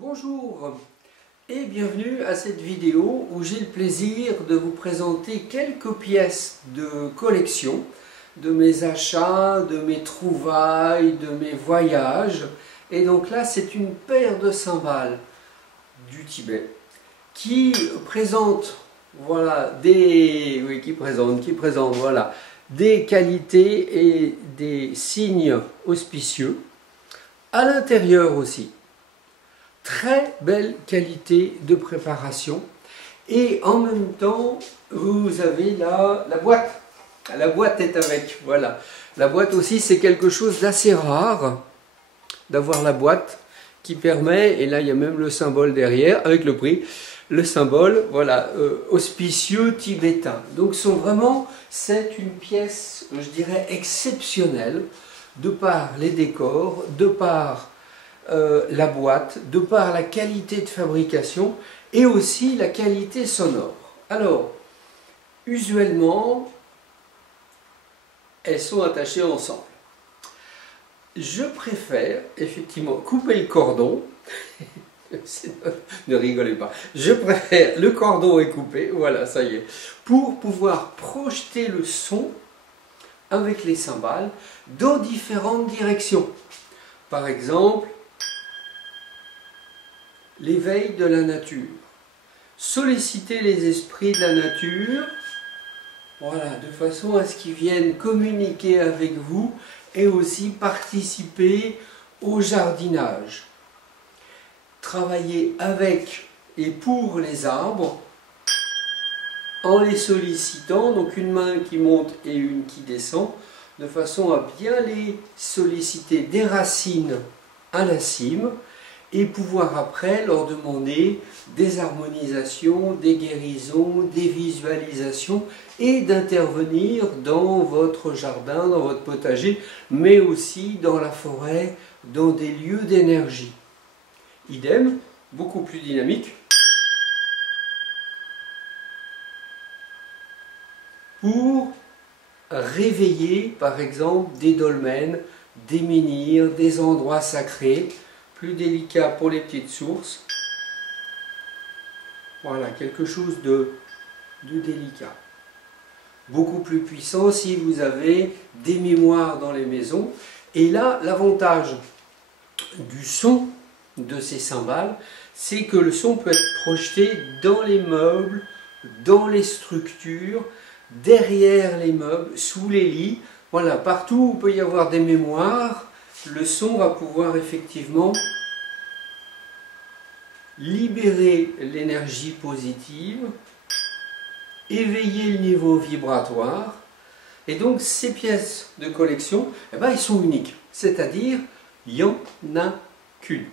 Bonjour et bienvenue à cette vidéo où j'ai le plaisir de vous présenter quelques pièces de collection, de mes achats, de mes trouvailles, de mes voyages. Et donc là c'est une paire de cymbales du Tibet qui présente des qualités et des signes auspicieux. À l'intérieur aussi, très belle qualité de préparation, et en même temps vous avez la boîte. La boîte est avec, voilà. La boîte aussi, c'est quelque chose d'assez rare d'avoir la boîte qui permet, et là il y a même le symbole derrière avec le prix, le symbole, voilà, auspicieux tibétain. Donc c'est une pièce, je dirais, exceptionnelle, de par les décors, de par la boîte, de par la qualité de fabrication et aussi la qualité sonore. Alors, usuellement, elles sont attachées ensemble. Je préfère effectivement couper le cordon. Ne rigolez pas. Je préfère, le cordon est coupé, voilà, ça y est, pour pouvoir projeter le son avec les cymbales dans différentes directions. Par exemple, l'éveil de la nature. Solliciter les esprits de la nature, voilà, de façon à ce qu'ils viennent communiquer avec vous et aussi participer au jardinage. Travailler avec et pour les arbres en les sollicitant, donc une main qui monte et une qui descend, de façon à bien les solliciter des racines à la cime et pouvoir après leur demander des harmonisations, des guérisons, des visualisations et d'intervenir dans votre jardin, dans votre potager, mais aussi dans la forêt, dans des lieux d'énergie. Idem, beaucoup plus dynamique, pour réveiller par exemple des dolmens, des menhirs, des endroits sacrés, plus délicats pour les petites sources. Voilà, quelque chose de délicat. Beaucoup plus puissant si vous avez des mémoires dans les maisons. Et là, l'avantage du son de ces cymbales, c'est que le son peut être projeté dans les meubles, dans les structures, derrière les meubles, sous les lits, voilà, partout où il peut y avoir des mémoires, le son va pouvoir effectivement libérer l'énergie positive, éveiller le niveau vibratoire, et donc ces pièces de collection, eh ben, elles sont uniques, c'est-à-dire il n'y en a qu'une.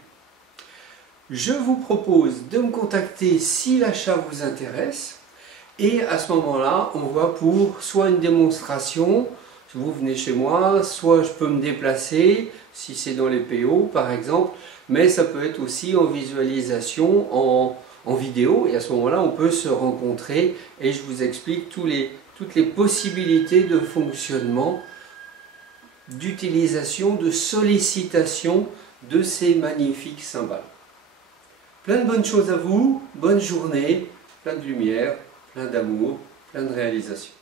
Je vous propose de me contacter si l'achat vous intéresse. Et à ce moment-là, on voit pour soit une démonstration, vous venez chez moi, soit je peux me déplacer, si c'est dans les PO par exemple, mais ça peut être aussi en visualisation, en vidéo, et à ce moment-là, on peut se rencontrer et je vous explique toutes les possibilités de fonctionnement, d'utilisation, de sollicitation de ces magnifiques cymbales. Plein de bonnes choses à vous, bonne journée, plein de lumière, plein d'amour, plein de réalisations.